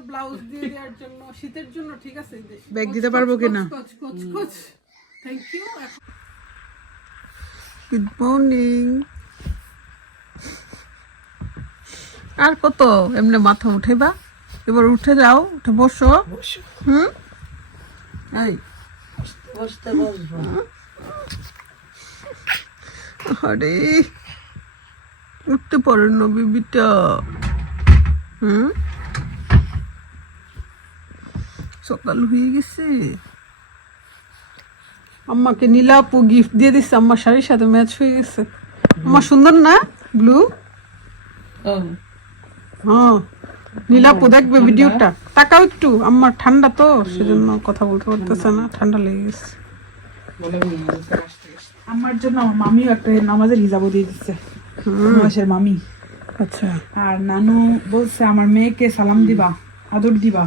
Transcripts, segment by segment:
সুন্দর ব্লাউজ দিয়ে দেওয়ার জন্য শীতের জন্য ঠিক আছে? ব্যাগ দিতে পারব কিনা? Coach coach coach. Thank you good morning আর কত? এমনি মাথা উঠেবা? এবার উঠে যাও উঠে বসো। হুম? এই। বসতে বসবো। আরে উঠতে পারেন না বিবিটা। হুম? সকাল হয়ে গেছে। আম্মাকে নীলাপু গিফট দিয়ে দিচ্ছে আম্মার শাড়ির সাথে ম্যাচ হয়ে গেছে। আম্মা সুন্দর না? ব্লু হ্যাঁ। নীলাপু দেখবে ভিডিওটা। তাকাও একটু আমার ঠান্ডা তো সেজন্য কথা বলতে পারতেছে না ঠান্ডা লেগে গেছে। আমার জন্য আমার মামিও একটা নামাজের হিজাবও দিয়ে দিচ্ছে মাসের মামি। আচ্ছা। আর নানু বলছে আমার মেয়েকে সালাম দিবা আদর দিবা।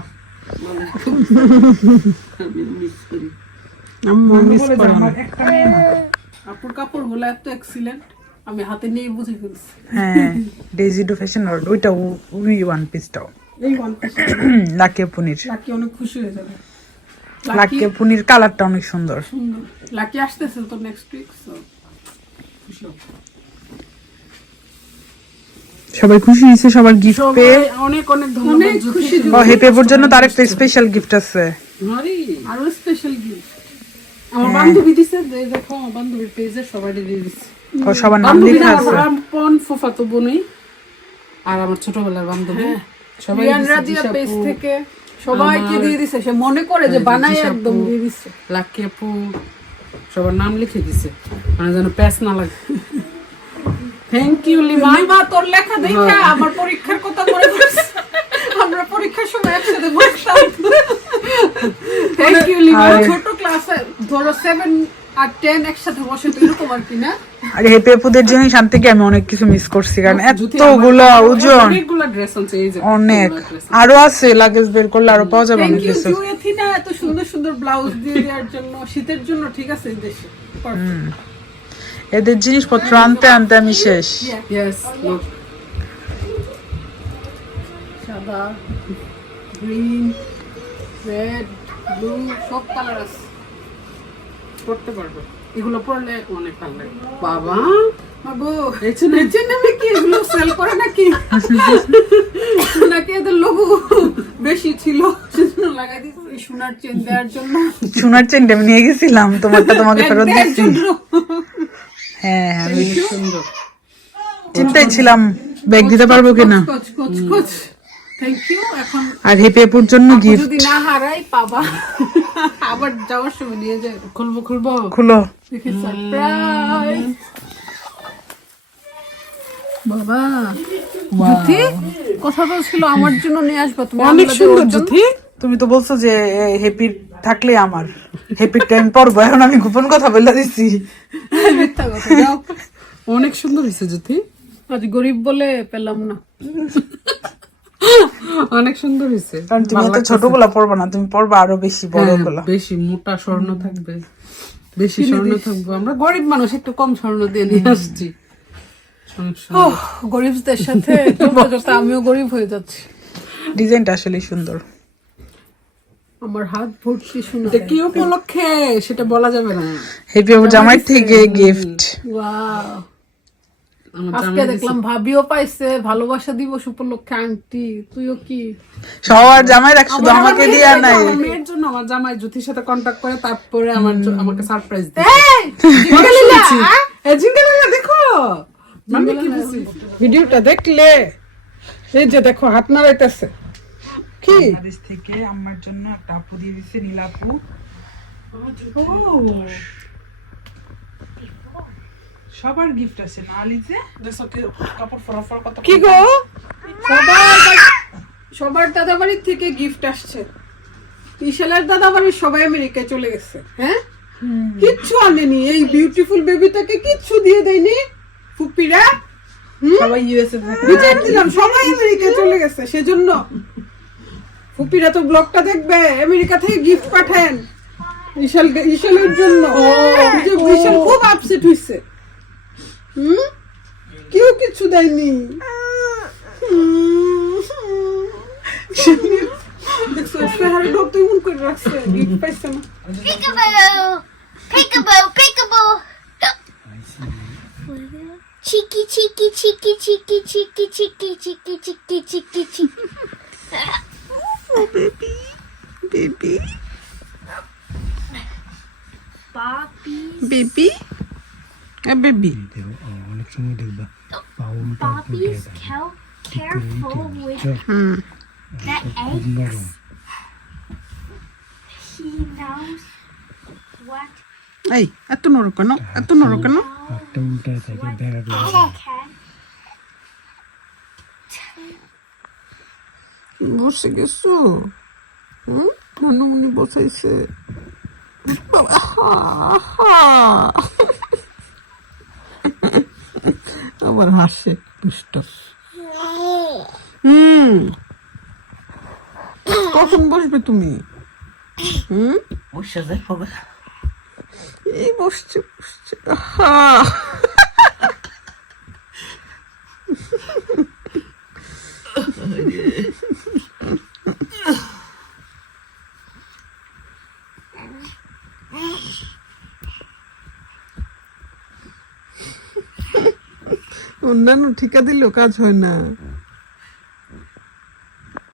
আপুর কাপড়গুলো এত এক্সিলেন্ট আমি হাতে নিয়ে বুঝে ফেলছি। হ্যাঁ ফ্যাশন ওয়ার্ল্ড ওইটা উই ওয়ান পিসটাও এই ওয়ান পিস লাকে পনির লাকি অনেক খুশি হয়ে যাবে। লাকে কালারটা অনেক সুন্দর। সুন্দর। লাকি আসতেছে তো নেক্সট উইক সো সবাই খুশি হয়েছে সবার গিফট পেয়ে। অনেক অনেক ধন্যবাদ খুশি ও জন্য তার একটা স্পেশাল গিফট আছে। আরও স্পেশাল গিফট আমার বান্ধবী দিছে দেখো আমার বান্ধবীর পেজে সবাই দিয়ে দিছে ও সবার নাম লেখা আছে। আমার পন ফুফাতো বোনই। আর আমার ছোটবেলার বান্ধবী। সবাই রিয়ান রাজিয়া পেজ থেকে সবাইকে দিয়ে দিছে সে মনে করে যে বানাই জিশা একদম দিয়ে দিছে। লাকি আপু। সবার নাম লিখে দিছে। মানে যেন প্যাস না লাগে। থ্যাংক ইউ লিমা লিমা তোর লেখা দেখে আমার পরীক্ষার কথা মনে পড়ছে। আমরা পরীক্ষার সময় একসাথে বসতাম থ্যাংক ইউ লিমা ছোট ক্লাসে ধরো সেভেন আর টেন একসাথে বসে তো এরকম আর কি না? আর হেপে আপুদের জন্য শান থেকে আমি অনেক কিছু মিস করছি কারণ এতগুলো ওজন। অনেকগুলো ড্রেস আছে এই যে অনেক। আরও আছে লাগেজ বের করলে আরও পাওয়া যাবে অনেক কিছু এত সুন্দর সুন্দর ব্লাউজ দিয়ে দেওয়ার জন্য শীতের জন্য ঠিক আছে এই দেশে. এদের জিনিসপত্র আনতে আনতে আমি শেষ। Yes, সাদা গ্রিন রেড ব্লু সব কালার আছে। পড়তে পারব। এগুলো পড়লে অনেক ভালো লাগে। বাবা মাগো এ কি এগুলো সেল করে নাকি? নাকি এদের বেশি ছিল? সেজন্য লাগাই দিচ্ছে সোনার চেন দেওয়ার জন্য। সোনার চেনটা আমি নিয়ে গেছিলাম। তোমারটা তোমাকে ফেরত দিচ্ছি। জন্য হ্যাঁ আমি সুন্দর। চিন্তায় ছিলাম ব্যাগ দিতে পারব কিনা? Coach coach coach. Thank you এখন আর জন্য গিফট যদি না হারাই পাবা। আবার যাওয়ার সময় নিয়ে যাবে খুলবো খুলবো। খুলো। সারপ্রাইজ বাবা জুথি কথা বলছিল আমার জন্য নিয়ে আসবা। তুমি অনেক সুন্দর জুথি তুমি তো বলছো যে হেপি থাকলে আমার। হেপির টাইম পরবো এখন আমি গোপন কথা বলে দিচ্ছি মিথ্যা কথা যাও। অনেক সুন্দর হয়েছে জ্যোতি। আজ গরিব বলে পেলাম না। অনেক সুন্দর হয়েছে। কারণ তুমি এত ছোটগুলা পড়বা না তুমি পড়বা আরও বেশি বড় হ্যাঁ, গুলা বেশি মোটা স্বর্ণ থাকবে। বেশি স্বর্ণ থাকবে। আমরা গরিব মানুষ একটু কম স্বর্ণ দিয়ে নিয়ে আসছি। গরিবদের সাথে আমিও গরিব হয়ে যাচ্ছি। ডিজাইনটা আসলে সুন্দর। আমার হাত ভর্তি শোনা। এটা কি উপলক্ষে? সেটা বলা যাবে না। আপুর জামাই থেকে গিফট ওয়াও আজকে দেখলাম ভাবিও পাইছে ভালোবাসা দিবস উপলক্ষে আংটি তুইও কি? সবার জামাই রাখ শুধু আমাকে দিয়া নাই। মেয়ের জন্য আমার জামাই জ্যোতির সাথে কন্টাক্ট করে তারপরে আমার আমাকে সারপ্রাইজ দিই জিঙ্গেলা দেখো! আমি কি বলছি? ভিডিওটা দেখলে এই যে দেখো হাত নাড়াইতেছে। কি? বাংলাদেশ থেকে আমার জন্য একটা আপু দিয়ে দিচ্ছে নীলাপু সবার গিফট আছে না আলিজে কাপড় ফরাফর কত কি গো? সবার সবার দাদা বাড়ির থেকে গিফট আসছে। ইশালার দাদা বাড়ির সবাই আমেরিকায় চলে গেছে হ্যাঁ? কিচ্ছু আনেনি এই বিউটিফুল বেবিটাকে কিচ্ছু দিয়ে দেয়নি। ফুপিরা সবাই ইউএসএ থাকে। বিচার দিলাম সবাই আমেরিকায় চলে গেছে সেজন্য। ফুপিরা তো ব্লগটা দেখবে আমেরিকা থেকে গিফট পাঠান ইশাল ইশালের জন্য ইশাল খুব আপসেট হইছে হুম কেউ কিছু দেয়নি হুম, হুম। লাগছে গিফট পাইছে না Peekaboo! Peekaboo! Peekaboo! Cheeky, cheeky, cheeky, Oh baby, baby, Papi. baby, A baby. Video. Oh, nagsingay di ba? Bawal pa careful with hmm. the eggs. He knows what Ay, atunuro no? Atunuro ka no? বসে গেছো হুম নানুমনি বসাইছে। আবার হাসে দুষ্ট হুম কখন বসবে তুমি হুম বসে দেখো এই বসছে বসছে আহা। অন্যান্য ঠিকা দিলেও কাজ হয় না।